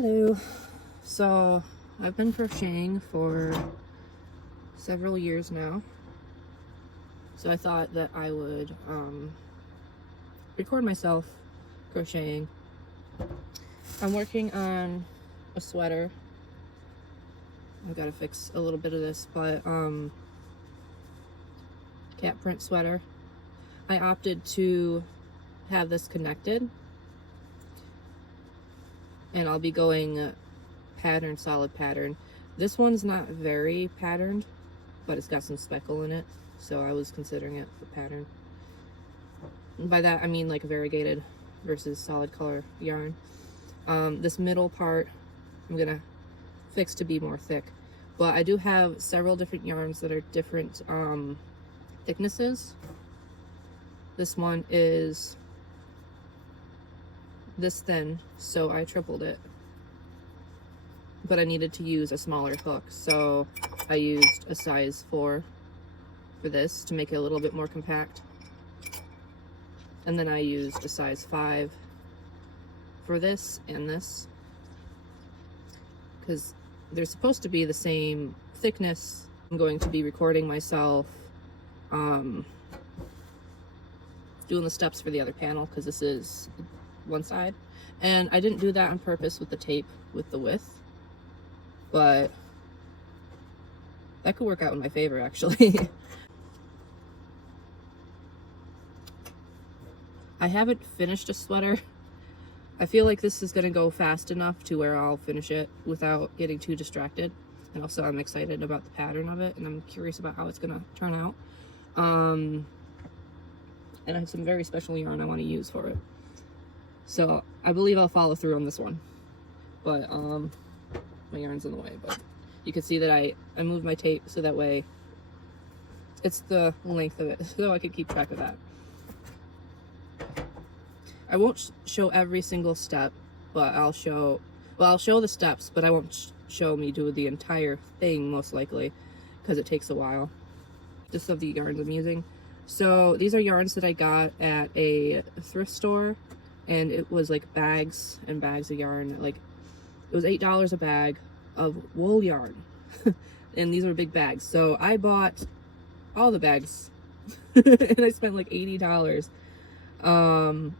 Hello. So I've been crocheting for several years now. So I thought that I would record myself crocheting. I'm working on a sweater. I've got to fix a little bit of this, but Catprint Sweater. I opted to have this connected, and I'll be going pattern, solid pattern. This one's not very patterned, but it's got some speckle in it, so I was considering it a pattern. And by that I mean like variegated versus solid color yarn. This middle part I'm gonna fix to be more thick, but I do have several different yarns that are different thicknesses. This one is this thin, so I tripled it, but I needed to use a smaller hook, so I used a size 4 for this to make it a little bit more compact, and then I used a size 5 for this and this, because they're supposed to be the same thickness. I'm going to be recording myself doing the steps for the other panel, because this is one side, and I didn't do that on purpose with the tape with the width, but that could work out in my favor actually. I haven't finished a sweater. I feel like this is gonna go fast enough to where I'll finish it without getting too distracted, and also I'm excited about the pattern of it, and I'm curious about how it's gonna turn out. And I have some very special yarn I want to use for it, so I believe I'll follow through on this one, but my yarn's in the way. But you can see that I moved my tape so that way it's the length of it, so I can keep track of that. I won't show every single step, but I'll show the steps, but I won't show me do the entire thing most likely, because it takes a while. Just of the yarns I'm using. So these are yarns that I got at a thrift store, and it was like bags and bags of yarn. Like, it was $8 a bag of wool yarn. And these were big bags, so I bought all the bags and I spent like $80.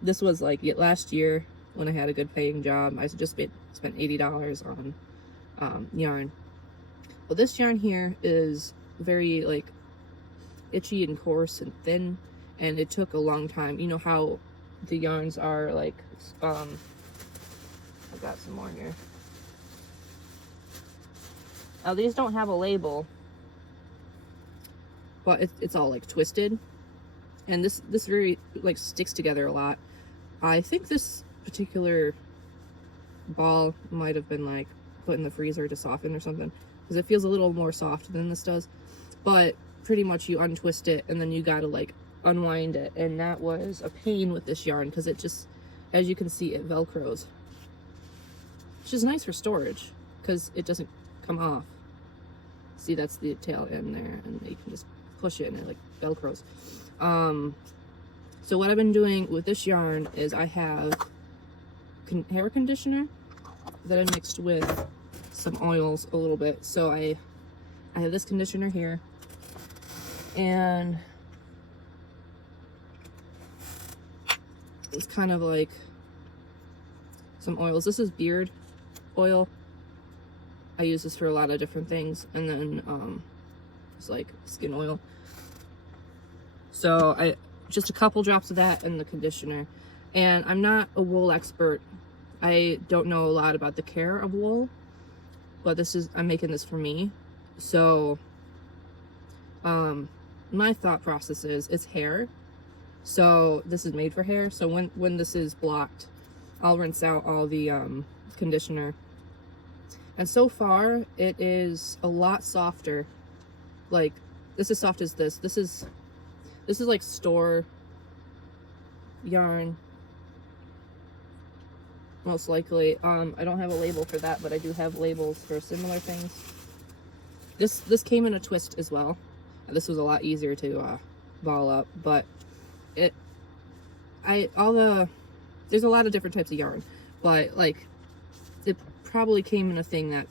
This was like last year when I had a good paying job. I just spent $80 on yarn. Well, this yarn here is very like itchy and coarse and thin, and it took a long time. You know how the yarns are like, I've got some more here. Now these don't have a label, but it's all like twisted, and this very like sticks together a lot. I think this particular ball might have been like put in the freezer to soften or something, because it feels a little more soft than this does. But pretty much you untwist it and then you gotta like unwind it, and that was a pain with this yarn, because it just, as you can see, it velcros, which is nice for storage because it doesn't come off. See, that's the tail end there, and you can just push it and it like velcros. So what I've been doing with this yarn is I have hair conditioner that I mixed with some oils a little bit. So I have this conditioner here, and it's kind of like some oils. This is beard oil. I use this for a lot of different things, and then it's like skin oil. So I just a couple drops of that in the conditioner. And I'm not a wool expert. I don't know a lot about the care of wool, but I'm making this for me. So my thought process is it's hair, so this is made for hair. So when this is blocked, I'll rinse out all the conditioner, and so far it is a lot softer. Like, this is soft as this is like store yarn most likely. I don't have a label for that, but I do have labels for similar things. This came in a twist as well. This was a lot easier to ball up, but there's a lot of different types of yarn, but like it probably came in a thing that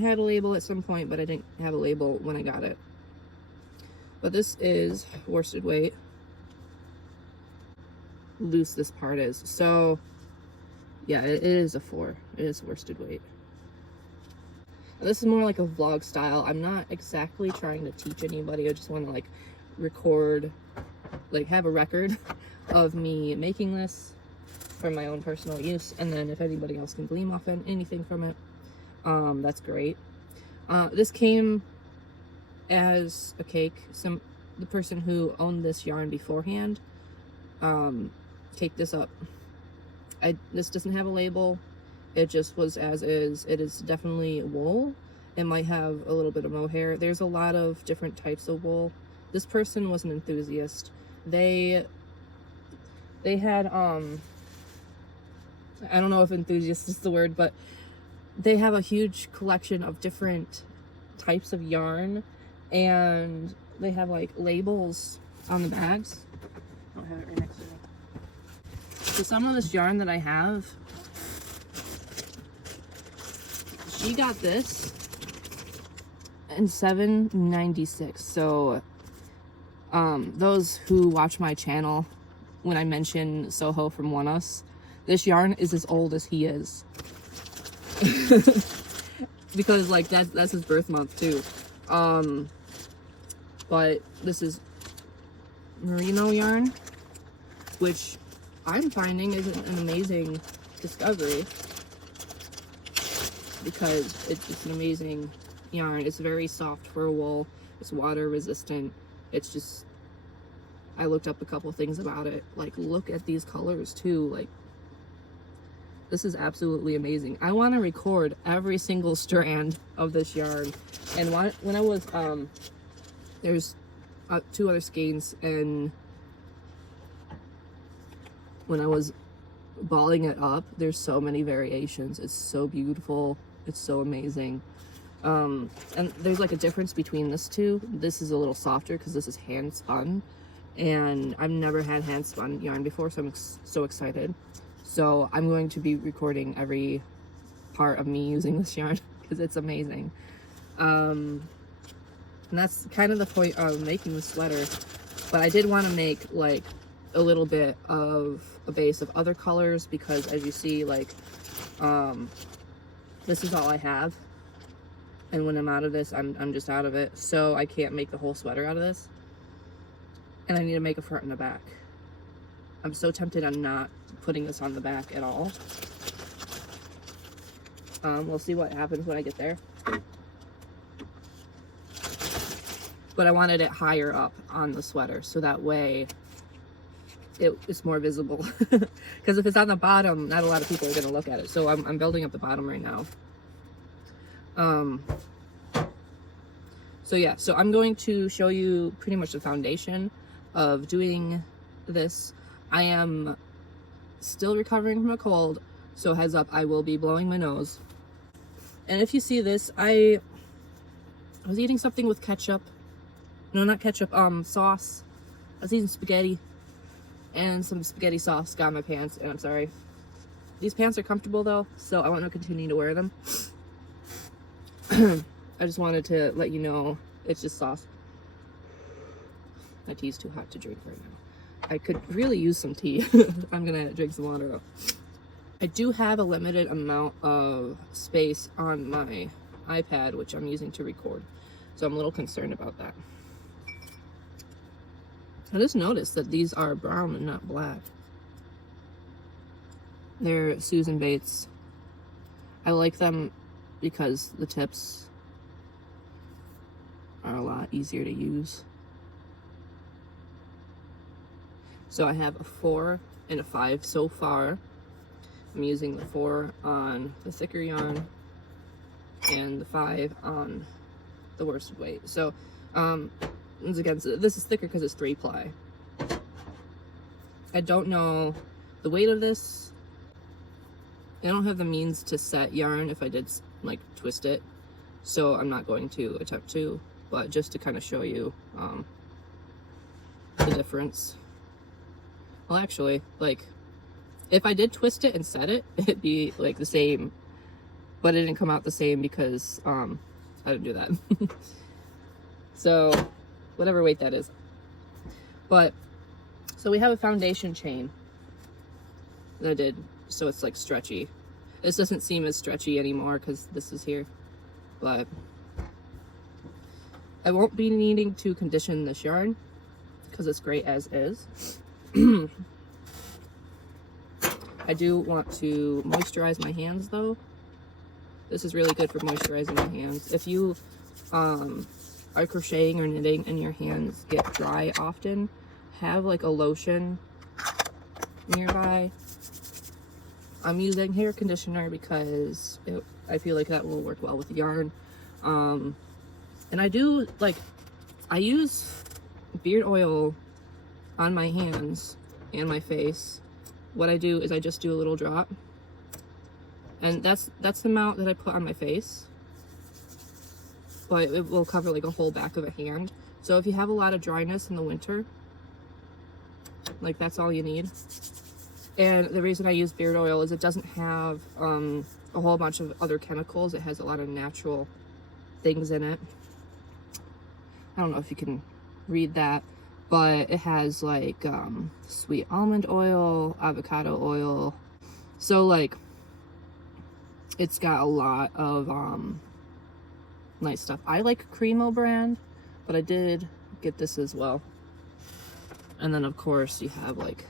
had a label at some point, but I didn't have a label when I got it. But this is worsted weight. Loose this part is. So yeah, it is a 4. It is worsted weight. And this is more like a vlog style. I'm not exactly trying to teach anybody. I just want to like record, like have a record of me making this for my own personal use, and then if anybody else can glean off anything from it, that's great. This came as a cake. The person who owned this yarn beforehand caked this up. This doesn't have a label. It just was as is. It is definitely wool. It might have a little bit of mohair. There's a lot of different types of wool. This person was an enthusiast. They had I don't know if enthusiast is the word, but they have a huge collection of different types of yarn, and they have like labels on the bags. I don't have it right next to me. So some of this yarn that I have, she got this in $7.96. So those who watch my channel, when I mention Soho from One Us, this yarn is as old as he is. Because like that's his birth month too. But this is merino yarn, which I'm finding is an amazing discovery, because it's an amazing yarn. It's very soft for wool. It's water resistant. It's just, I looked up a couple things about it. Like, look at these colors too. Like, this is absolutely amazing. I want to record every single strand of this yarn. And when I was, there's 2 other skeins, and when I was balling it up, there's so many variations. It's so beautiful. It's so amazing. And there's like a difference between this two. This is a little softer because this is hand spun, and I've never had hand spun yarn before, so I'm so excited. So I'm going to be recording every part of me using this yarn because it's amazing. And that's kind of the point of making the sweater. But I did want to make like a little bit of a base of other colors, because as you see, like, this is all I have. And when I'm out of this, I'm just out of it. So I can't make the whole sweater out of this. And I need to make a front and a back. I'm so tempted on not putting this on the back at all. We'll see what happens when I get there. But I wanted it higher up on the sweater, so that way it's more visible. Because if it's on the bottom, not a lot of people are going to look at it. So I'm building up the bottom right now. So yeah, so I'm going to show you pretty much the foundation of doing this. I am still recovering from a cold, so heads up, I will be blowing my nose. And if you see this, I was eating something with ketchup. No, not ketchup, sauce. I was eating spaghetti, and some spaghetti sauce got in my pants, and I'm sorry. These pants are comfortable though, so I want to continue to wear them. I just wanted to let you know it's just sauce. My tea's too hot to drink right now. I could really use some tea. I'm gonna drink some water though. I do have a limited amount of space on my iPad, which I'm using to record, so I'm a little concerned about that. I just noticed that these are brown and not black. They're Susan Bates. I like them because the tips are a lot easier to use. So I have a 4 and a 5 so far. I'm using the 4 on the thicker yarn and the 5 on the worsted weight. So once again, so this is thicker because it's 3-ply. I don't know the weight of this. I don't have the means to set yarn if I did like twist it, so I'm not going to attempt to, but just to kind of show you the difference. Well, actually, like, if I did twist it and set it, it'd be like the same but it didn't come out the same because I didn't do that. So whatever weight that is. But so we have a foundation chain that I did, so it's like stretchy. This doesn't seem as stretchy anymore because this is here, but I won't be needing to condition this yarn because it's great as is. I do want to moisturize my hands though. This is really good for moisturizing my hands. If you are crocheting or knitting and your hands get dry often, have like a lotion nearby. I'm using hair conditioner because I feel like that will work well with yarn. And I use beard oil on my hands and my face. What I do is I just do a little drop, and that's the amount that I put on my face, but it will cover like a whole back of a hand. So if you have a lot of dryness in the winter, like that's all you need. And the reason I use beard oil is it doesn't have a whole bunch of other chemicals. It has a lot of natural things in it. I don't know if you can read that, but it has like sweet almond oil, avocado oil. So like it's got a lot of nice stuff. I like Cremo brand, but I did get this as well. And then of course you have like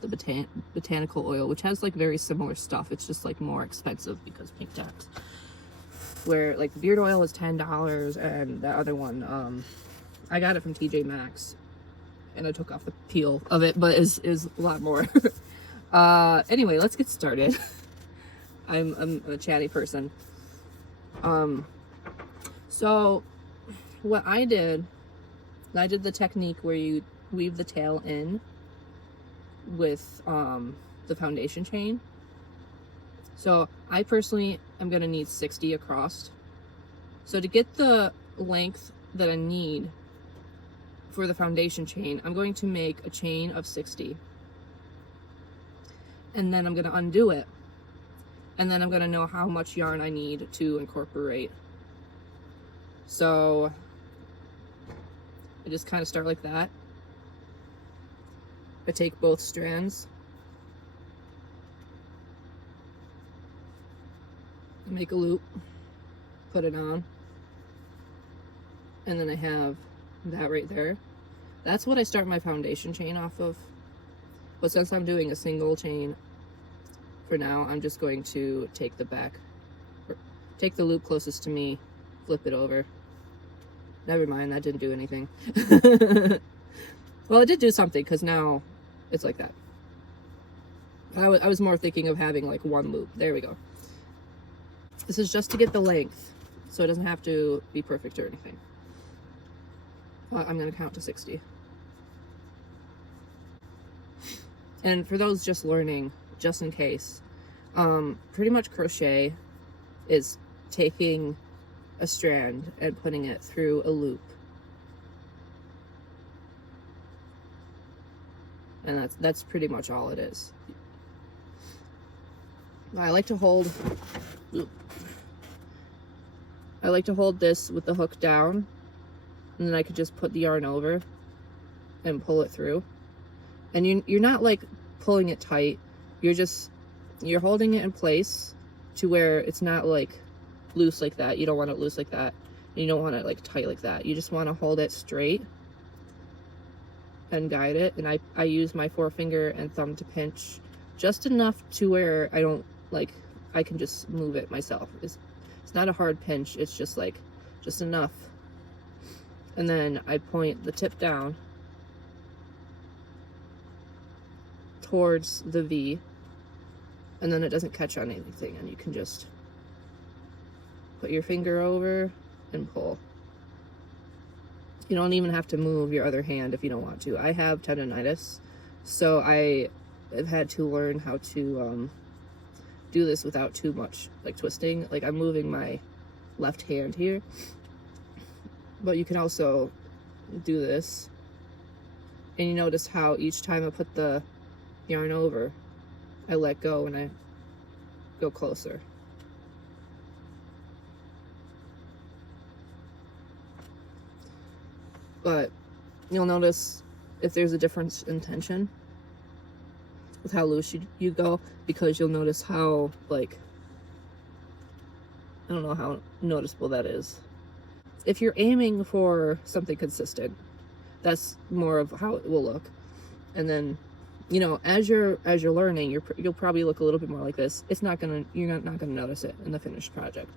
the botanical oil, which has like very similar stuff. It's just like more expensive because pink tax. Where like beard oil is $10, and that other one, I got it from TJ Maxx, and I took off the peel of it, but is a lot more. Anyway, let's get started. I'm a chatty person. So what I did the technique where you weave the tail in with the foundation chain. So I personally am going to need 60 across. So to get the length that I need for the foundation chain, I'm going to make a chain of 60. And then I'm going to undo it. And then I'm going to know how much yarn I need to incorporate. So I just kind of start like that. I take both strands, make a loop, put it on, and then I have that right there. That's what I start my foundation chain off of. But since I'm doing a single chain for now, I'm just going to take the back, take the loop closest to me, flip it over. Never mind, that didn't do anything. Well, it did do something because now it's like that. I was more thinking of having like one loop. There we go. This is just to get the length, so it doesn't have to be perfect or anything. I'm going to count to 60. And for those just learning, just in case, pretty much crochet is taking a strand and putting it through a loop. And that's pretty much all it is. I like to hold this with the hook down, and then I could just put the yarn over and pull it through. And you're not like pulling it tight. You're holding it in place to where it's not like loose like that. You don't want it loose like that. You don't want it like tight like that. You just want to hold it straight and guide it. And I use my forefinger and thumb to pinch just enough to where I can just move it myself. It's not a hard pinch, it's just enough. And then I point the tip down towards the V, and then it doesn't catch on anything, and you can just put your finger over and pull. You don't even have to move your other hand if you don't want to. I have tendonitis, so I have had to learn how to do this without too much like twisting. Like I'm moving my left hand here, but you can also do this, and you notice how each time I put the yarn over, I let go and I go closer. but you'll notice if there's a difference in tension with how loose you go, because you'll notice how, like, I don't know how noticeable that is. If you're aiming for something consistent, that's more of how it will look. And then, you know, as you're learning, you'll probably look a little bit more like this. You're not gonna notice it in the finished project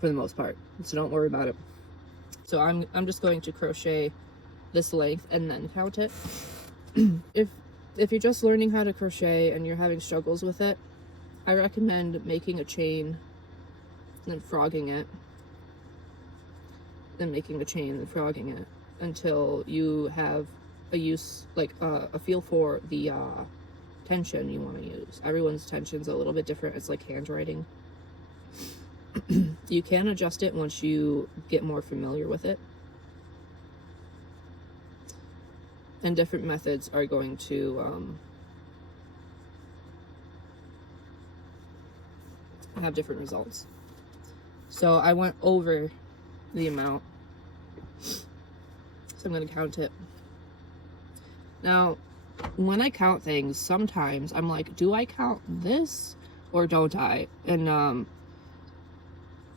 for the most part, so don't worry about it. So I'm just going to crochet this length and then count it. If you're just learning how to crochet and you're having struggles with it, I recommend making a chain and then frogging it, then making a chain and frogging it until you have a feel for the tension you want to use. Everyone's tension's a little bit different. It's like handwriting. You can adjust it once you get more familiar with it. And different methods are going to have different results. So I went over the amount, so I'm going to count it. Now, when I count things, sometimes I'm like, do I count this or don't I? And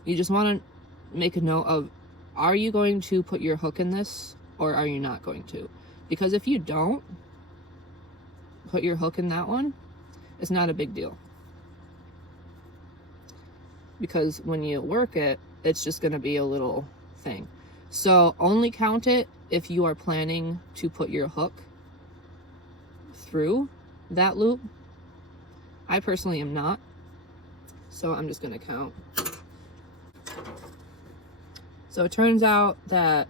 you just want to make a note of, are you going to put your hook in this or are you not going to? Because if you don't put your hook in that one, it's not a big deal. Because when you work it, it's just going to be a little thing. So only count it if you are planning to put your hook through that loop. I personally am not, so I'm just going to count. So it turns out that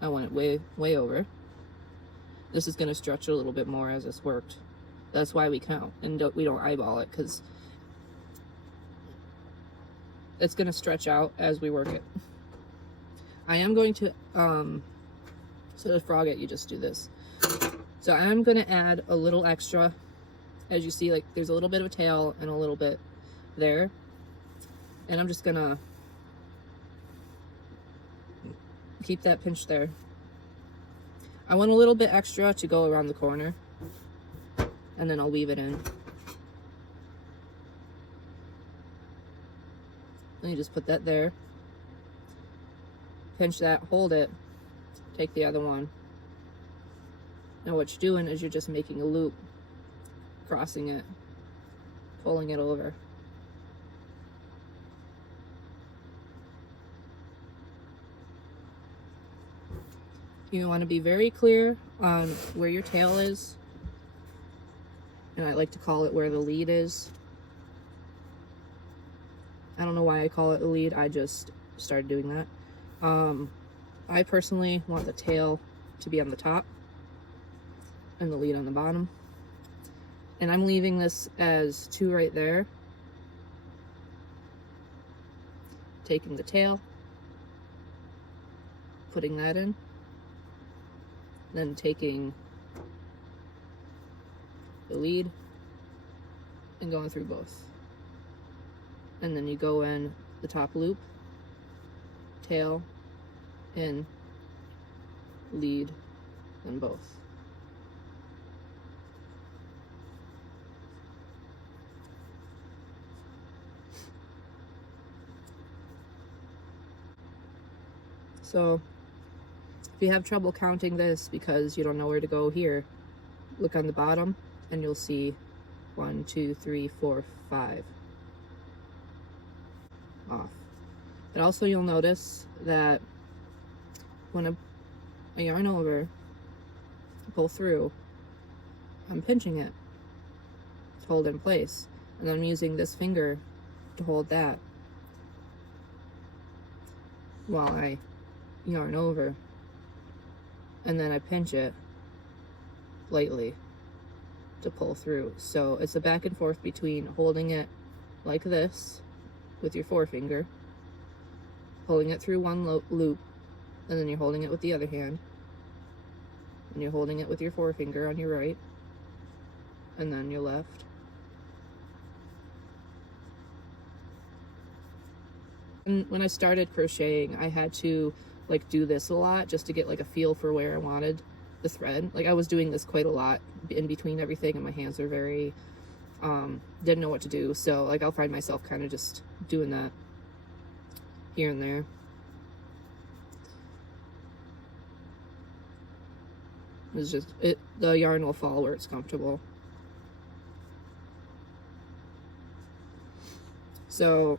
I went way over. This is going to stretch a little bit more as it's worked. That's why we count and we don't eyeball it, because it's going to stretch out as we work it. I am going to, so to frog it, you just do this. So I'm going to add a little extra. As you see, like, there's a little bit of a tail and a little bit there. And I'm just going to keep that pinch there. I want a little bit extra to go around the corner, and then I'll weave it in. And you just put that there, pinch that, hold it, take the other one. Now what you're doing is you're just making a loop, crossing it, pulling it over. You want to be very clear on where your tail is, and I like to call it where the lead is. I don't know why I call it a lead, I just started doing that. I personally want the tail to be on the top and the lead on the bottom. And I'm leaving this as 2 right there. Taking the tail, putting that in, then taking the lead and going through both. And then you go in the top loop, tail, in, lead, and both. So if you have trouble counting this because you don't know where to go here, look on the bottom and you'll see 1, 2, 3, 4, 5 off. But also you'll notice that when I yarn over, pull through, I'm pinching it to hold in place, and I'm using this finger to hold that while I yarn over, and then I pinch it lightly to pull through. So it's a back and forth between holding it like this with your forefinger, pulling it through one loop, and then you're holding it with the other hand, and you're holding it with your forefinger on your right, and then your left. And when I started crocheting, I had to like do this a lot just to get like a feel for where I wanted the thread. Like I was doing this quite a lot in between everything, and my hands are very didn't know what to do, so like I'll find myself kind of just doing that here and there. It's just the yarn will fall where it's comfortable. So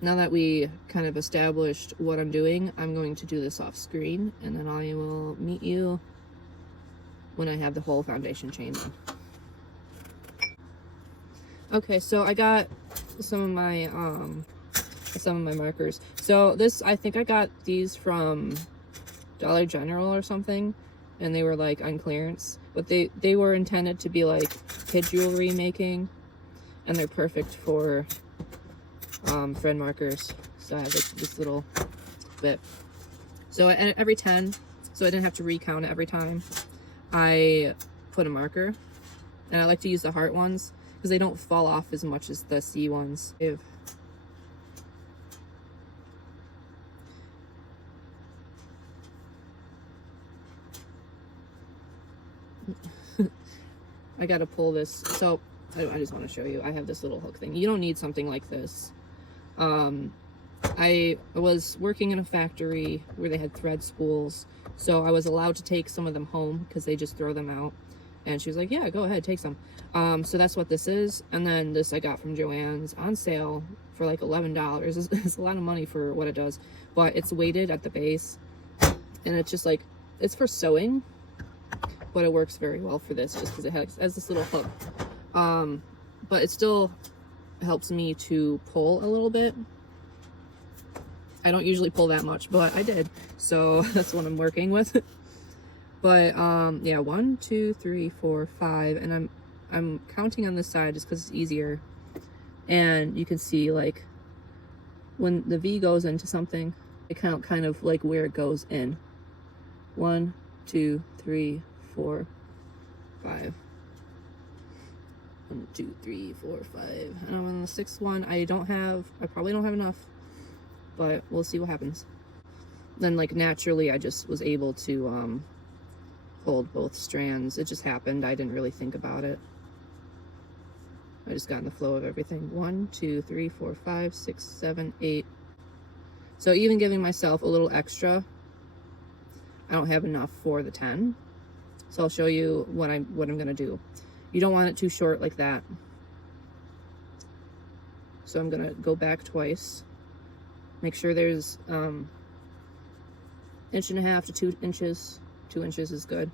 now that we kind of established what I'm doing, I'm going to do this off screen, and then I will meet you when I have the whole foundation chain on. Okay, so I got some of my markers. So this, I think I got these from Dollar General or something, and they were like on clearance, but they were intended to be like kid jewelry making, and they're perfect for friend markers. So I have like this little bit. So every 10, so I didn't have to recount it every time, I put a marker, and I like to use the heart ones because they don't fall off as much as the C ones. I gotta pull this. So I just want to show you. I have this little hook thing. You don't need something like this. I was working in a factory where they had thread spools, so I was allowed to take some of them home because they just throw them out. And she was like, yeah, go ahead, take some. So that's what this is. And then this I got from Joann's on sale for like $11. It's a lot of money for what it does, but it's weighted at the base, and it's just like, it's for sewing, but it works very well for this just because it has this little hook. But it still helps me to pull a little bit. I don't usually pull that much, but I did, so that's what I'm working with. But yeah, 1 2 3 4 5, and I'm counting on this side just because it's easier, and you can see like when the V goes into something, I count kind of like where it goes in. 1 2 3 4 5. 1 2 3 4 5, and I'm on the 6th one. I probably don't have enough, but we'll see what happens. Then like naturally I just was able to hold both strands. It just happened. I didn't really think about it. I just got in the flow of everything. 1 2 3 4 5 6 7 8. So even giving myself a little extra, I don't have enough for the 10. So I'll show you what I'm gonna do. You don't want it too short like that. So I'm gonna go back twice. Make sure there's 1.5 inches to 2 inches. 2 inches is good.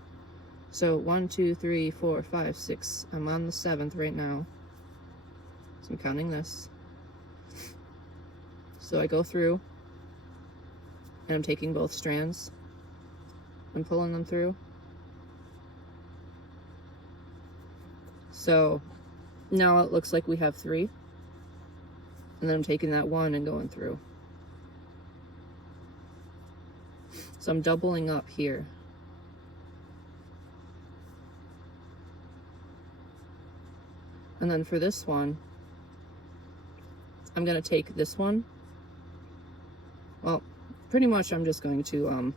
So 1 2 3 4 5 6. I'm on the 7th right now. So I'm counting this. So I go through, and I'm taking both strands and pulling them through. So now it looks like we have 3, and then I'm taking that 1 and going through. So I'm doubling up here. And then for this one, I'm going to take this one. Well, pretty much I'm just going to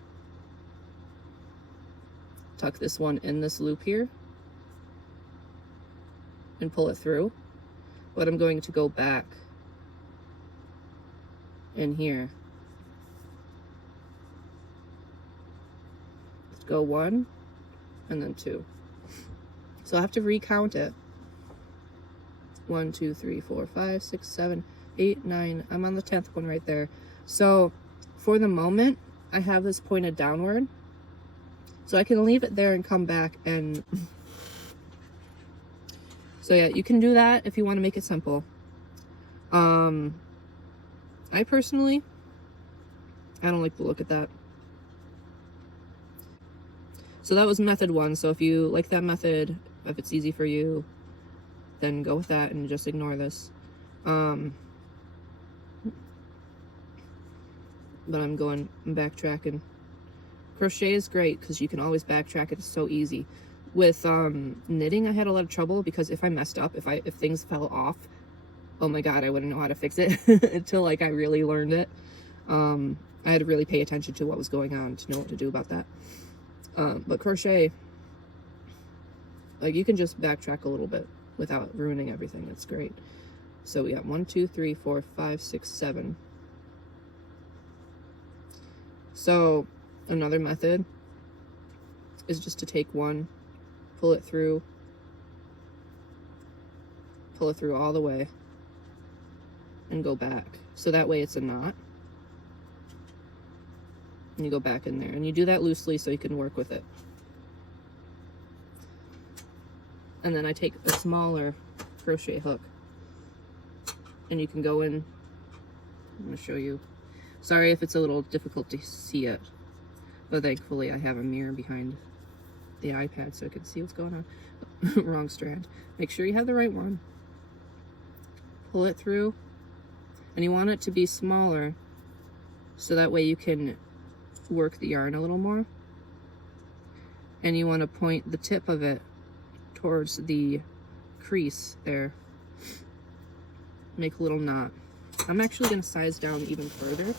tuck this one in this loop here and pull it through. But I'm going to go back in here. Let's go 1 and then 2. So I have to recount it. 1 2 3 4 5 6 7 8 9. I'm on the 10th one right there. So for the moment I have this pointed downward, so I can leave it there and come back and so yeah, you can do that if you want to make it simple. I personally, I don't like the look at that. So that was method 1. So if you like that method, if it's easy for you, then go with that and just ignore this. But I'm backtracking. Crochet is great because you can always backtrack it. It's so easy. With knitting, I had a lot of trouble because if I messed up, if things fell off, oh my god, I wouldn't know how to fix it until like I really learned it. I had to really pay attention to what was going on to know what to do about that. But crochet, like, you can just backtrack a little bit without ruining everything. It's great. So we got 1, 2, 3, 4, 5, 6, 7. So another method is just to take one, pull it through all the way, and go back. So that way it's a knot. And you go back in there. And you do that loosely so you can work with it. And then I take a smaller crochet hook. And you can go in. I'm going to show you. Sorry if it's a little difficult to see it. But thankfully I have a mirror behind the iPad so I can see what's going on. Wrong strand. Make sure you have the right one. Pull it through. And you want it to be smaller so that way you can work the yarn a little more. And you want to point the tip of it towards the crease there. Make a little knot. I'm actually going to size down even further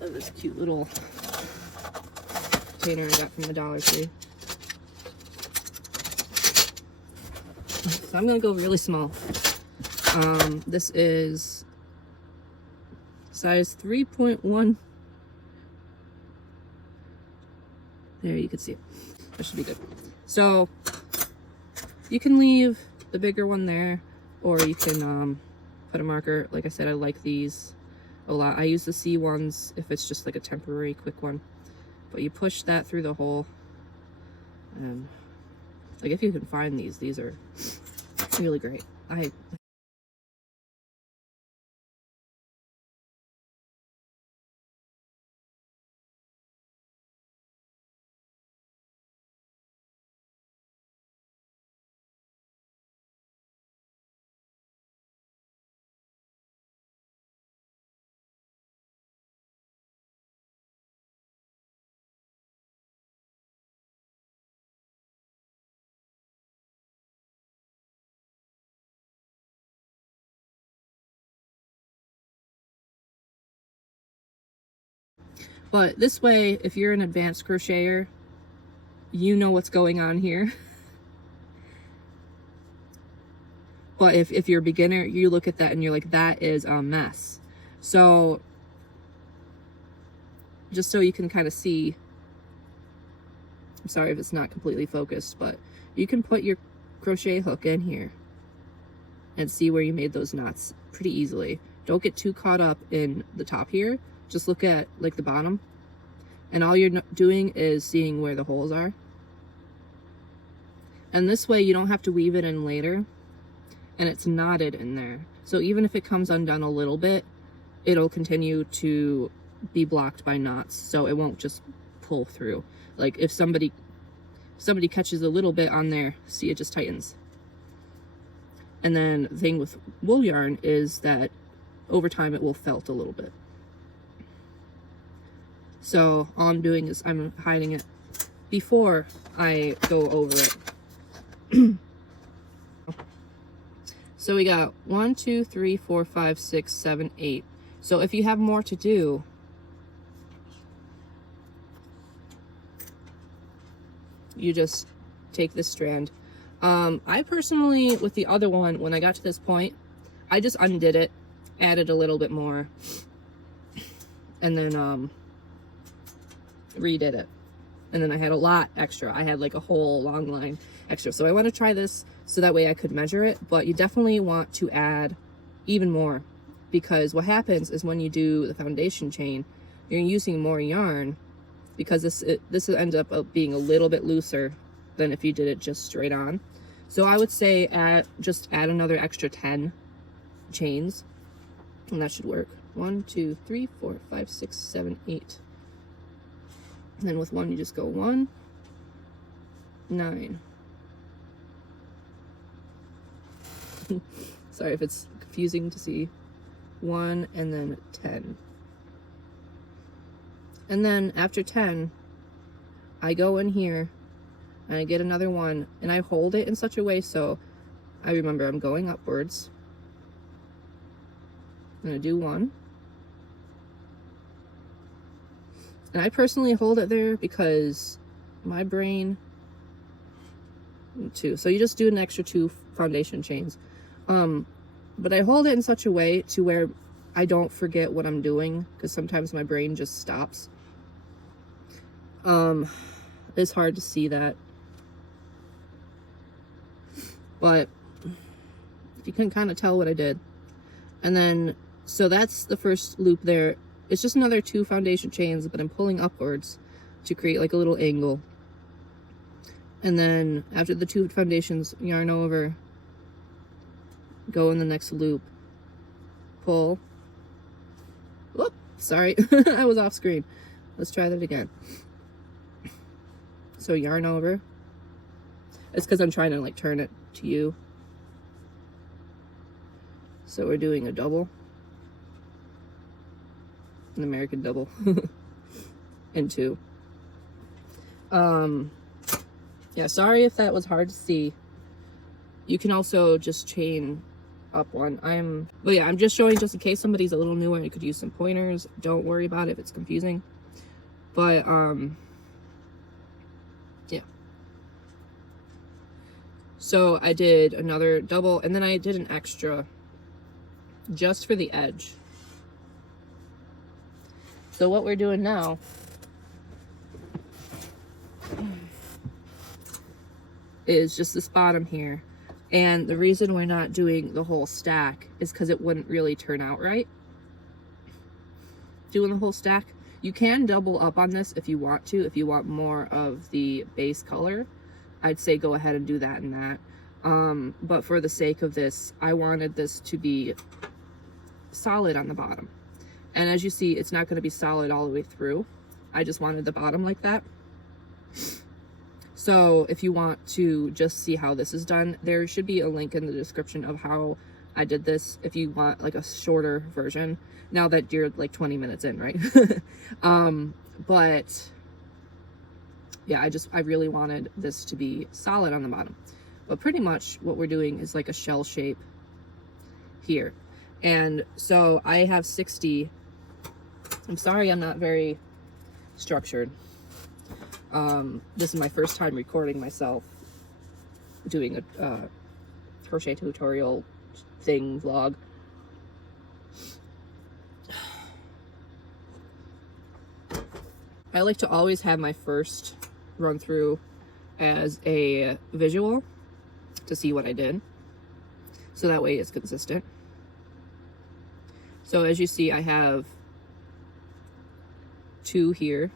of this cute little container I got from the Dollar Tree. So I'm going to go really small. This is size 3.1. There, you can see it. That should be good. So you can leave the bigger one there, or you can put a marker. Like I said, I like these a lot. I use the C ones if it's just like a temporary quick one. But you push that through the hole, and like, if you can find these are really great. But this way, if you're an advanced crocheter, you know what's going on here. But if you're a beginner, you look at that and you're like, that is a mess. So just so you can kind of see, I'm sorry if it's not completely focused, but you can put your crochet hook in here and see where you made those knots pretty easily. Don't get too caught up in the top here. Just look at like the bottom, and all you're doing is seeing where the holes are. And this way you don't have to weave it in later, and it's knotted in there. So even if it comes undone a little bit, it'll continue to be blocked by knots, so it won't just pull through. Like if somebody catches a little bit on there, see, it just tightens. And then the thing with wool yarn is that over time it will felt a little bit. So all I'm doing is I'm hiding it before I go over it. So we got 1, 2, 3, 4, 5, 6, 7, 8. So if you have more to do, you just take this strand. I personally, with the other one, when I got to this point, I just undid it, added a little bit more, and then redid it. And then I had a lot extra. I had like a whole long line extra. So I want to try this so that way I could measure it, but you definitely want to add even more, because what happens is when you do the foundation chain, you're using more yarn, because this ends up being a little bit looser than if you did it just straight on. So I would say just add another extra 10 chains, and that should work. 1, 2, 3, 4, 5, 6, 7, 8. And then with one, you just go 1, 9. Sorry if it's confusing to see. 1 and then 10. And then after 10, I go in here and I get another one, and I hold it in such a way so I remember I'm going upwards. I'm gonna do 1, And I personally hold it there because my brain, two. So you just do an extra 2 foundation chains. But I hold it in such a way to where I don't forget what I'm doing, because sometimes my brain just stops. It's hard to see that, but you can kind of tell what I did. And then, so that's the first loop there. It's just another 2 foundation chains, but I'm pulling upwards to create like a little angle. And then after the 2 foundations, yarn over, go in the next loop, pull. Whoop, sorry, I was off screen. Let's try that again. So yarn over. It's because I'm trying to like turn it to you. So we're doing a double, an American double, and 2. Yeah, sorry if that was hard to see. You can also just chain up one. But yeah, I'm just showing just in case somebody's a little newer and you could use some pointers. Don't worry about it if it's confusing. But yeah. So I did another double, and then I did an extra just for the edge. So what we're doing now is just this bottom here. And the reason we're not doing the whole stack is because it wouldn't really turn out right. Doing the whole stack. You can double up on this if you want to, if you want more of the base color. I'd say go ahead and do that and that. But for the sake of this, I wanted this to be solid on the bottom. And as you see, it's not going to be solid all the way through. I just wanted the bottom like that. So if you want to just see how this is done, there should be a link in the description of how I did this if you want like a shorter version, now that you're like 20 minutes in, right? But yeah, I really wanted this to be solid on the bottom. But pretty much what we're doing is like a shell shape here. And so I have 60. I'm sorry I'm not very structured. This is my first time recording myself doing a crochet tutorial thing vlog. I like to always have my first run through as a visual to see what I did, so that way it's consistent. So as you see, I have 2 here.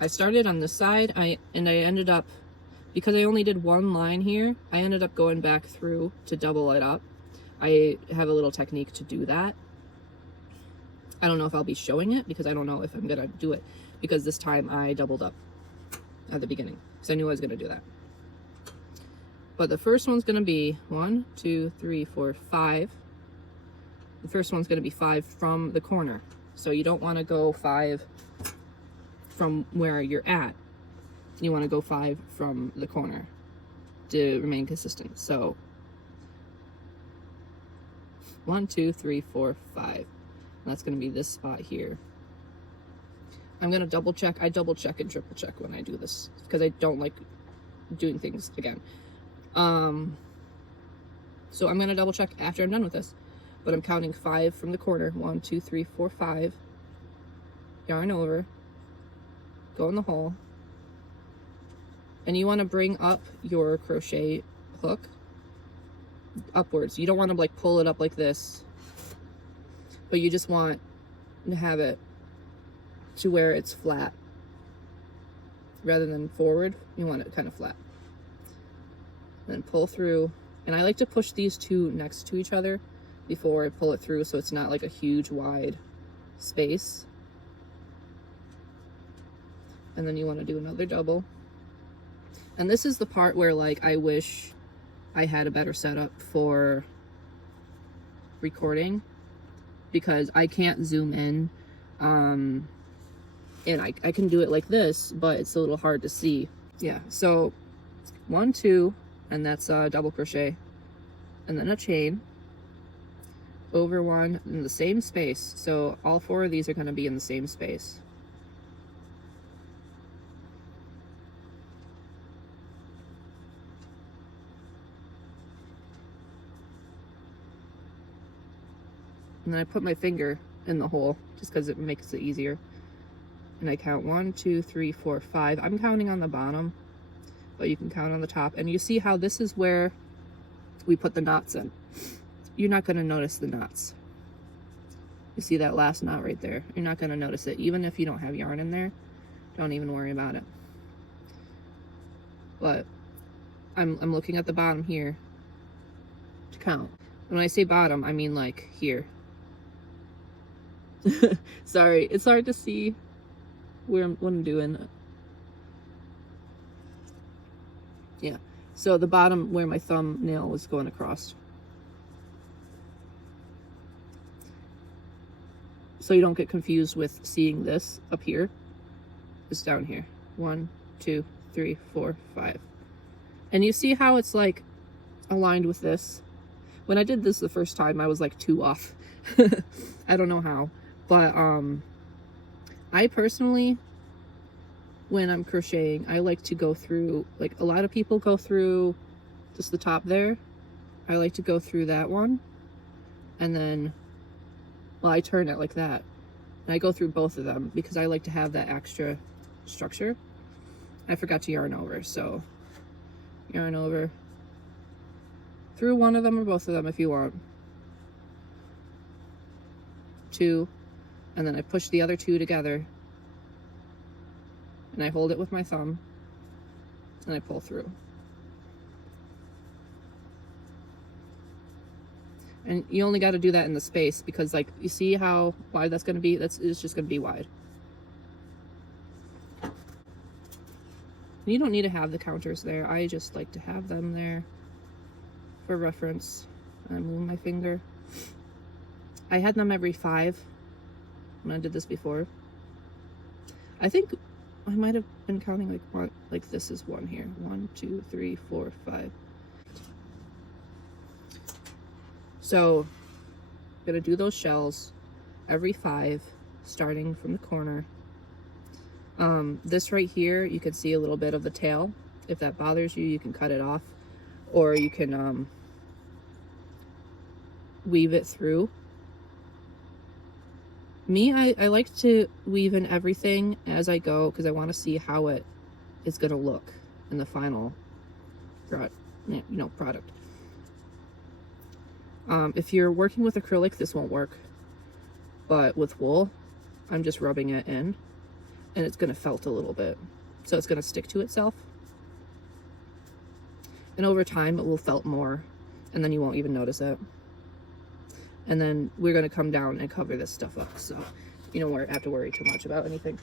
I started on this side, and I ended up, because I only did 1 line here, I ended up going back through to double it up. I have a little technique to do that. I don't know if I'll be showing it, because I don't know if I'm gonna do it, because this time I doubled up at the beginning, because I knew I was gonna do that. But the first one's gonna be 1, 2, 3, 4, 5. The first one's gonna be 5 from the corner. So you don't wanna go 5 from where you're at. You wanna go 5 from the corner to remain consistent. So 1, 2, 3, 4, 5. That's gonna be this spot here. I'm gonna double check. I double check and triple check when I do this, because I don't like doing things again. So I'm gonna double check after I'm done with this, but I'm counting 5 from the corner. 1, 2, 3, 4, 5. Yarn over, go in the hole, and you want to bring up your crochet hook upwards. You don't want to like pull it up like this, but you just want to have it to where it's flat rather than forward. You want it kind of flat. Then pull through, and I like to push these 2 next to each other before I pull it through, so it's not like a huge wide space. And then you want to do another double. And this is the part where like I wish I had a better setup for recording, because I can't zoom in, and I can do it like this, but it's a little hard to see. Yeah, so 1, 2, and that's a double crochet, and then a chain, over one in the same space. So all 4 of these are going to be in the same space. And then I put my finger in the hole just because it makes it easier. And I count 1, 2, 3, 4, 5. I'm counting on the bottom, but you can count on the top. And you see how this is where we put the knots in. You're not going to notice the knots. You see that last knot right there? You're not going to notice it. Even if you don't have yarn in there, don't even worry about it. But I'm looking at the bottom here to count. When I say bottom, I mean like here. Sorry, it's hard to see what I'm doing. Yeah, so the bottom where my thumbnail was going across. So you don't get confused with seeing this up here. It's down here. 1, 2, 3, 4, 5. And you see how it's like aligned with this? When I did this the first time, I was like 2 off. I don't know how. But I personally, when I'm crocheting, I like to go through, like a lot of people go through just the top there. I like to go through that one. And then, well, I turn it like that. And I go through both of them because I like to have that extra structure. I forgot to yarn over, so yarn over through one of them or both of them if you want. 2, and then I push the other 2 together, and I hold it with my thumb, and I pull through. And you only got to do that in the space because, like, you see how wide that's going to be? It's just going to be wide. And you don't need to have the counters there. I just like to have them there for reference. I move my finger. I had them every 5 when I did this before. I think I might have been counting like one, like this is 1 here. 1, 2, 3, 4, 5. So I'm gonna do those shells every 5, starting from the corner. This right here, you can see a little bit of the tail. If that bothers you, you can cut it off, or you can weave it through. Me, I like to weave in everything as I go because I want to see how it is going to look in the final product. If you're working with acrylic, this won't work, but with wool, I'm just rubbing it in, and it's going to felt a little bit, so it's going to stick to itself, and over time it will felt more, and then you won't even notice it. And then we're going to come down and cover this stuff up, so you don't have to worry too much about anything.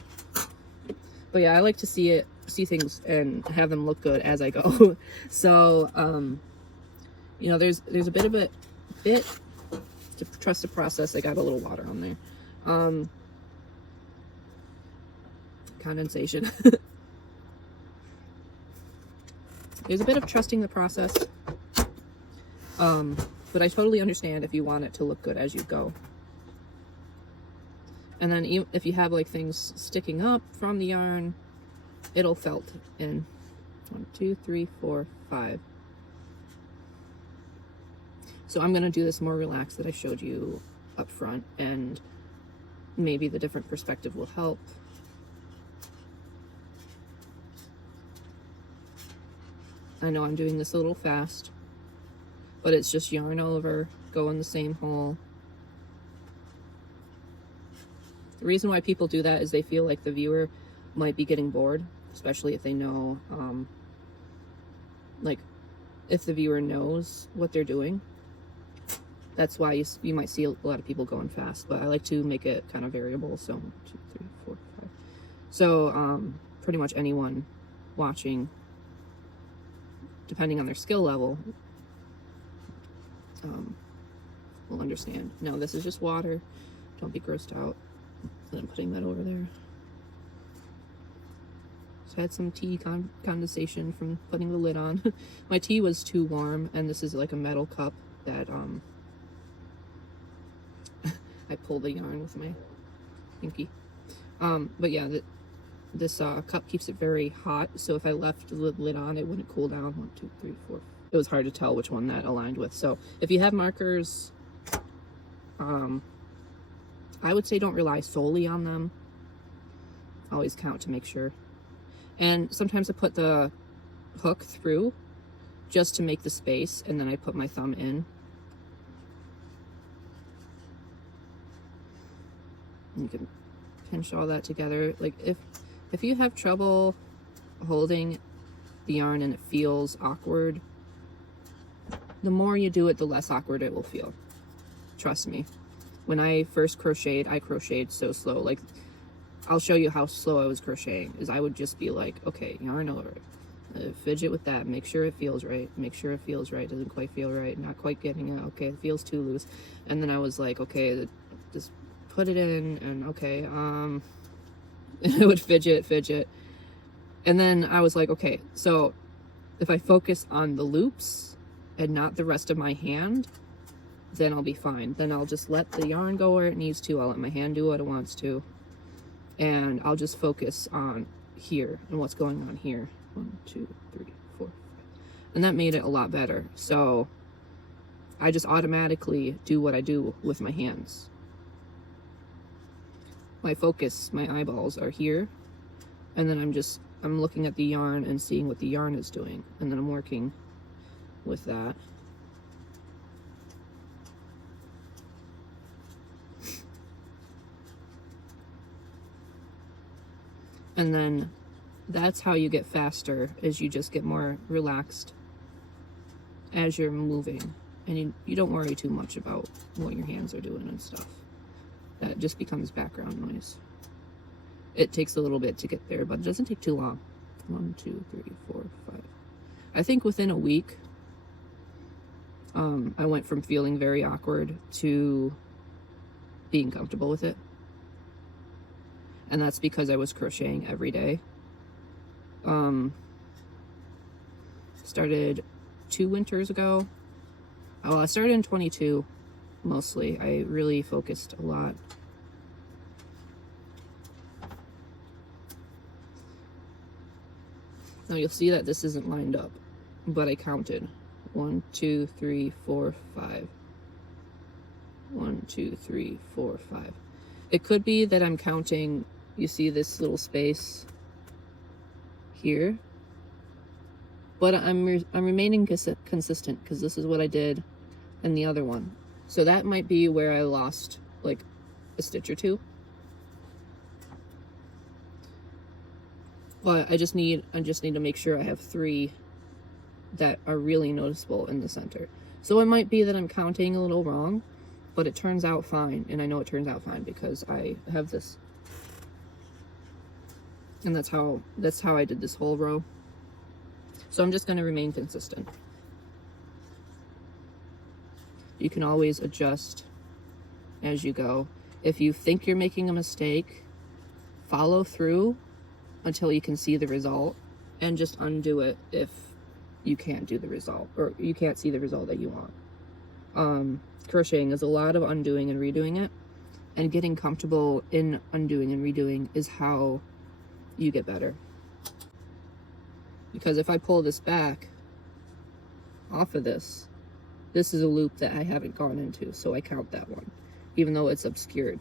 But yeah, I like to see things and have them look good as I go. So you know, there's a bit to trust the process. I got a little water on there. Condensation. There's a bit of trusting the process. But I totally understand if you want it to look good as you go. And then if you have like things sticking up from the yarn, it'll felt in 1, 2, 3, 4, 5. So I'm going to do this more relaxed that I showed you up front, and maybe the different perspective will help. I know I'm doing this a little fast, but it's just yarn over, go in the same hole. The reason why people do that is they feel like the viewer might be getting bored, especially if they know, like, if the viewer knows what they're doing. That's why you might see a lot of people going fast, but I like to make it kind of variable. So 1, 2, 3, 4, 5. So pretty much anyone watching, depending on their skill level, will understand. No, this is just water. Don't be grossed out. And I'm putting that over there. So I had some tea condensation from putting the lid on. My tea was too warm, and this is like a metal cup that I pull the yarn with my pinky. But yeah, this cup keeps it very hot, so if I left the lid on, it wouldn't cool down. 1, 2, 3, 4. It was hard to tell which one that aligned with. So if you have markers, I would say don't rely solely on them. Always count to make sure. And sometimes I put the hook through just to make the space, and then I put my thumb in. And you can pinch all that together. Like if you have trouble holding the yarn and it feels awkward, the more you do it, the less awkward it will feel. Trust me. When I first crocheted, I crocheted so slow. Like, I'll show you how slow I was crocheting. Is I would just be like, okay, yarn over, fidget with that, make sure it feels right, make sure it feels right, doesn't quite feel right, not quite getting it, okay, it feels too loose. And then I was like, okay, just put it in, and okay, it would fidget. And then I was like, okay, so if I focus on the loops and not the rest of my hand, then I'll be fine. Then I'll just let the yarn go where it needs to. I'll let my hand do what it wants to. And I'll just focus on here and what's going on here. 1, 2, 3, 4, 5. And that made it a lot better. So I just automatically do what I do with my hands. My focus, my eyeballs are here. And then I'm looking at the yarn and seeing what the yarn is doing. And then I'm working with that. And then that's how you get faster, is you just get more relaxed as you're moving. And you don't worry too much about what your hands are doing and stuff. That just becomes background noise. It takes a little bit to get there, but it doesn't take too long. 1, 2, 3, 4, 5. I think within a week, I went from feeling very awkward to being comfortable with it. And that's because I was crocheting every day. Started 2 winters ago. Well, I started in 22, mostly. I really focused a lot. Now you'll see that this isn't lined up, but I counted. 1, 2, 3, 4, 5. 1, 2, 3, 4, 5. It could be that I'm counting. You see this little space here, but I'm remaining consistent because this is what I did in the other one. So that might be where I lost like a stitch or two. But I just need to make sure I have 3 that are really noticeable in the center. So it might be that I'm counting a little wrong, but it turns out fine, and I know it turns out fine because I have this. And that's how I did this whole row. So I'm just going to remain consistent. You can always adjust as you go. If you think you're making a mistake, follow through until you can see the result, and just undo it if you can't do the result, or you can't see the result that you want. Crocheting is a lot of undoing and redoing it, and getting comfortable in undoing and redoing is how you get better. Because if I pull this back off of this is a loop that I haven't gone into, so I count that one, even though it's obscured.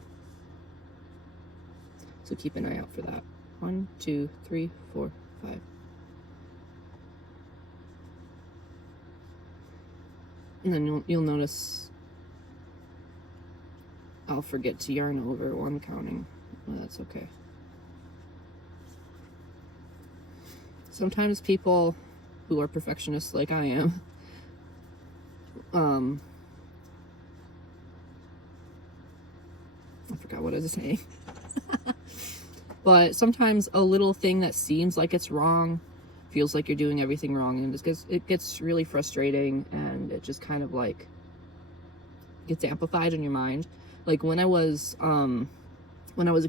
So keep an eye out for that. 1, 2, 3, 4, 5. And then you'll notice I'll forget to yarn over while I'm counting. Well, that's okay. Sometimes people who are perfectionists like I am, I forgot what I was saying. But sometimes a little thing that seems like it's wrong feels like you're doing everything wrong, and it gets really frustrating, and it just kind of like gets amplified in your mind. Like when I was a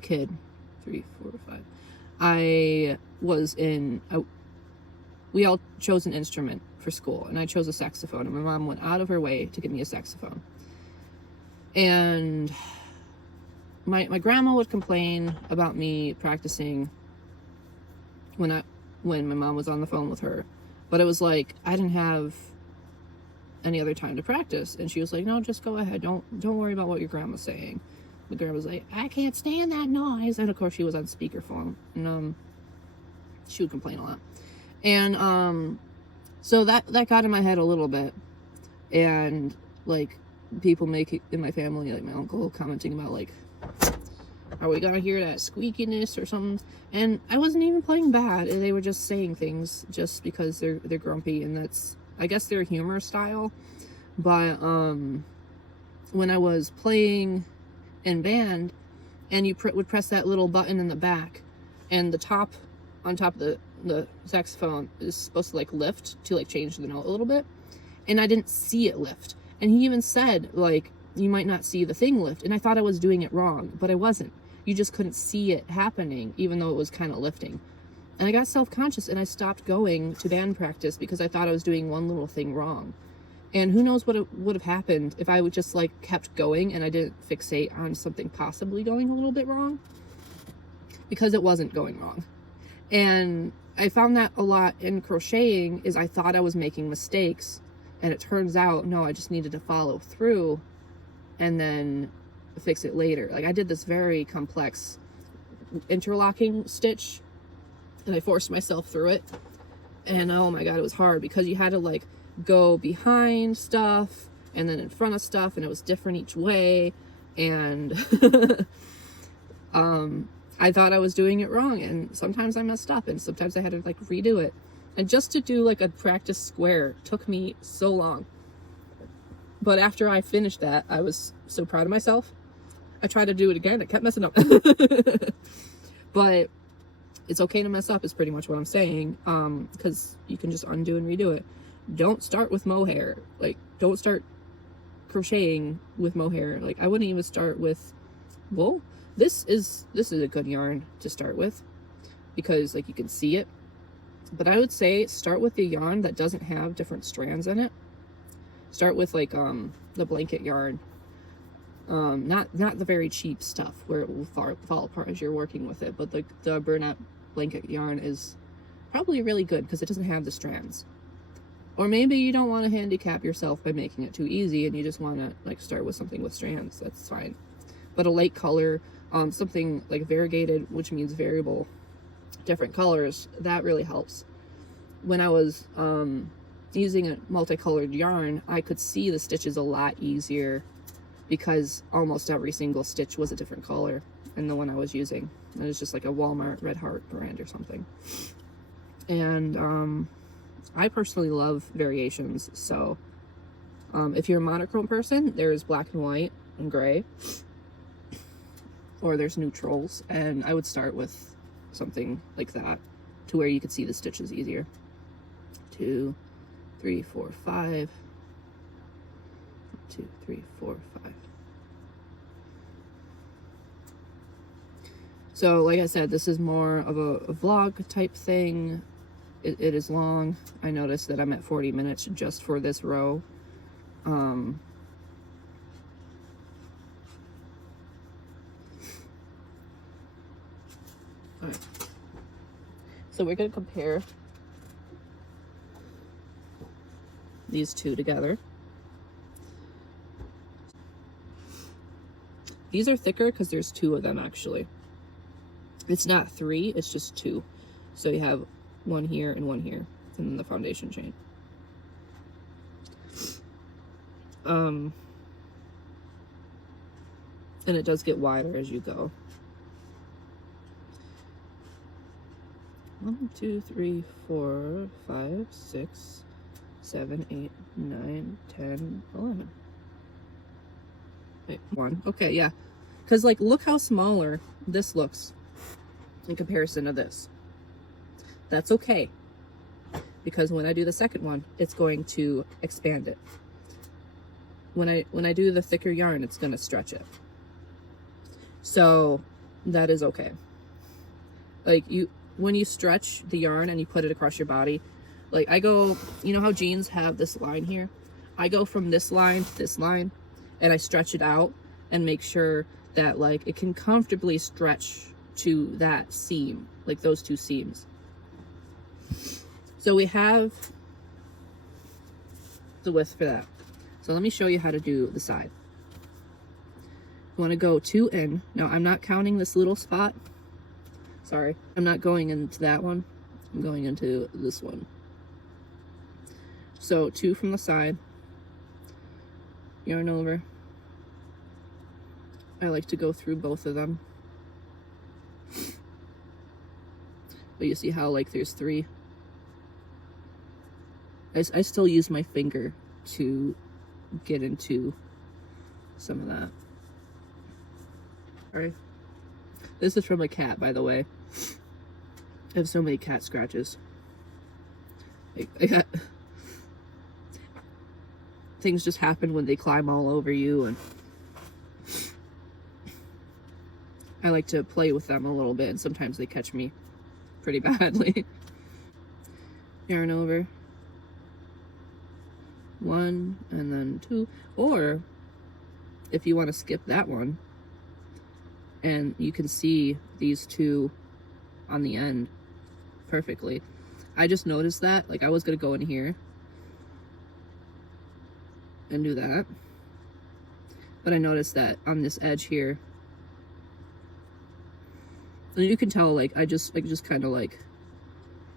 kid, 3, 4, 5, we all chose an instrument for school, and I chose a saxophone, and my mom went out of her way to get me a saxophone. And my grandma would complain about me practicing when my mom was on the phone with her, but it was like I didn't have any other time to practice, and she was like, no, just go ahead, don't worry about what your grandma's saying. The grandma was like, I can't stand that noise, and of course she was on speakerphone, and she would complain a lot, and so that got in my head a little bit, and like people in my family, like my uncle, commenting about like, are we gonna hear that squeakiness or something? And I wasn't even playing bad. They were just saying things just because they're grumpy, and that's, I guess, their humor style. But when I was playing in band, and you would press that little button in the back, and the top on top of the saxophone is supposed to like lift to like change the note a little bit, and I didn't see it lift. And he even said like, you might not see the thing lift, and I thought I was doing it wrong, but I wasn't. You just couldn't see it happening, even though it was kind of lifting. And I got self-conscious, and I stopped going to band practice because I thought I was doing one little thing wrong. And who knows what it would have happened if I would just like kept going and I didn't fixate on something possibly going a little bit wrong, because it wasn't going wrong. And I found that a lot in crocheting, is I thought I was making mistakes, and it turns out, no, I just needed to follow through and then fix it later. Like I did this very complex interlocking stitch, and I forced myself through it, and oh my god, it was hard because you had to like go behind stuff and then in front of stuff, and it was different each way, and I thought I was doing it wrong, and sometimes I messed up, and sometimes I had to like redo it. And just to do like a practice square took me so long. But after I finished that, I was so proud of myself. I tried to do it again. I kept messing up. But it's okay to mess up is pretty much what I'm saying. Because you can just undo and redo it. Don't start with mohair. Like, don't start crocheting with mohair. Like, I wouldn't even start with wool. This is a good yarn to start with, because like you can see it. But I would say start with the yarn that doesn't have different strands in it. Start with like the blanket yarn. Not the very cheap stuff where it will fall apart as you're working with it, but the Burnett blanket yarn is probably really good because it doesn't have the strands. Or maybe you don't want to handicap yourself by making it too easy, and you just want to like start with something with strands. That's fine. But a light color, something like variegated, which means variable, different colors, that really helps. When I was using a multicolored yarn, I could see the stitches a lot easier because almost every single stitch was a different color in the one I was using. It was just like a Walmart Red Heart brand or something. And I personally love variations, so if you're a monochrome person, there's black and white and gray, or there's neutrals, and I would start with something like that to where you could see the stitches easier. 2, 3, 4, 5. 2, 3, 4, 5. So like I said, this is more of a vlog type thing. It is long. I noticed that I'm at 40 minutes just for this row. All right. So we're going to compare these two together. These are thicker because there's 2 of them actually. It's not 3, it's just 2. So you have one here and one here, and then the foundation chain. And it does get wider as you go. 1, 2, 3, 4, 5, 6, 7, 8, 9, 10, 11. Wait, 1. Okay, yeah. Because, like, look how smaller this looks in comparison to this. That's okay. Because when I do the second one, it's going to expand it. When I do the thicker yarn, it's going to stretch it. So, that is okay. Like, when you stretch the yarn and you put it across your body, like I go, you know how jeans have this line here? I go from this line to this line, and I stretch it out and make sure that like it can comfortably stretch to that seam, like those two seams. So we have the width for that. So let me show you how to do the side. You want to go 2 in. Now I'm not counting this little spot. Sorry, I'm not going into that one. I'm going into this one. So 2 from the side, yarn over. I like to go through both of them. But you see how like there's 3. I still use my finger to get into some of that. Alright. This is from a cat, by the way. I have so many cat scratches. I got... Things just happen when they climb all over you, and I like to play with them a little bit, and sometimes they catch me pretty badly. Yarn over. 1 and then 2, or if you want to skip that one and you can see these 2 on the end perfectly. I just noticed that, like I was gonna go in here and do that, but I noticed that on this edge here, and you can tell like I just kind of like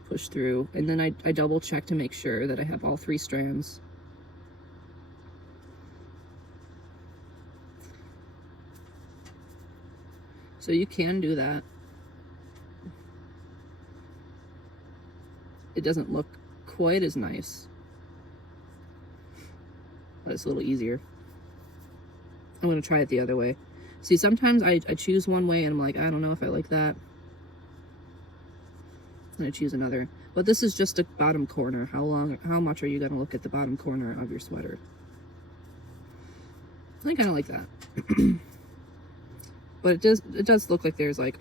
push through, and then I double check to make sure that I have all 3 strands. So you can do that. It doesn't look quite as nice, but it's a little easier. I'm gonna try it the other way. See, sometimes I choose one way and I'm like, I don't know if I like that. And I choose another. But this is just a bottom corner. How much are you gonna look at the bottom corner of your sweater? I kind of like that. But it does look like there's like,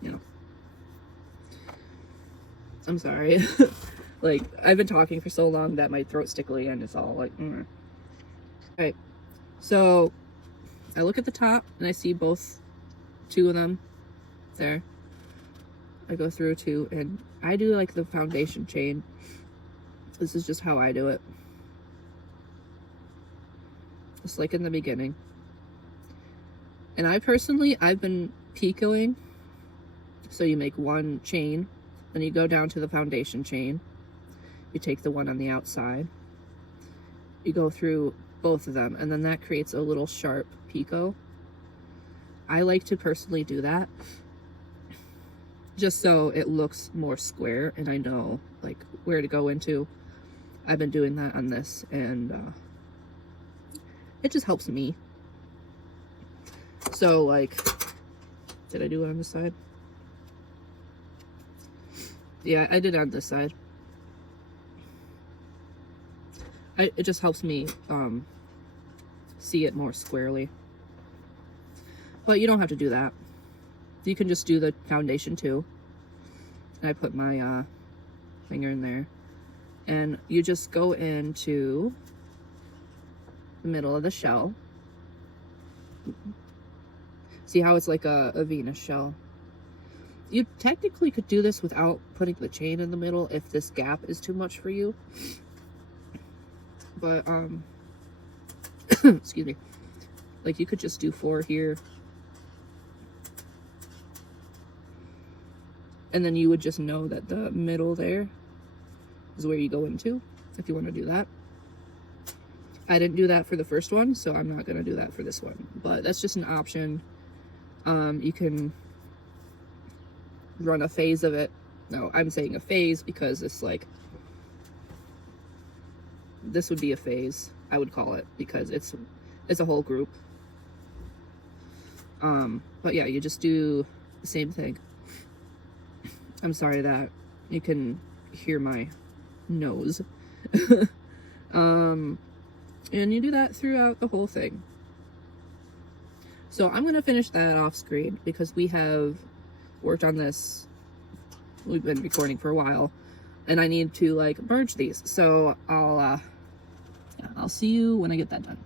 you know, I'm sorry. Like, I've been talking for so long that my throat's tickly and it's all like, Alright, so I look at the top and I see both 2 of them there. I go through 2 and I do like the foundation chain. This is just how I do it. Just like in the beginning. And I've been picoing. So you make 1 chain, then you go down to the foundation chain. You take the one on the outside. You go through both of them, and then that creates a little sharp picot. I like to personally do that, just so it looks more square, and I know like where to go into. I've been doing that on this, and it just helps me. So like, did I do it on this side? Yeah, I did it on this side. It just helps me see it more squarely. But you don't have to do that. You can just do the foundation too. And I put my finger in there. And you just go into the middle of the shell. See how it's like a Venus shell? You technically could do this without putting the chain in the middle if this gap is too much for you. But, excuse me. Like, you could just do 4 here. And then you would just know that the middle there is where you go into, if you want to do that. I didn't do that for the first one, so I'm not going to do that for this one. But that's just an option. You can run a phase of it. No, I'm saying a phase because it's like, this would be a phase, I would call it, because it's a whole group. But yeah, you just do the same thing. I'm sorry that you can hear my nose. And you do that throughout the whole thing. So I'm going to finish that off screen because we have worked on this. We've been recording for a while and I need to like merge these. So I'll see you when I get that done.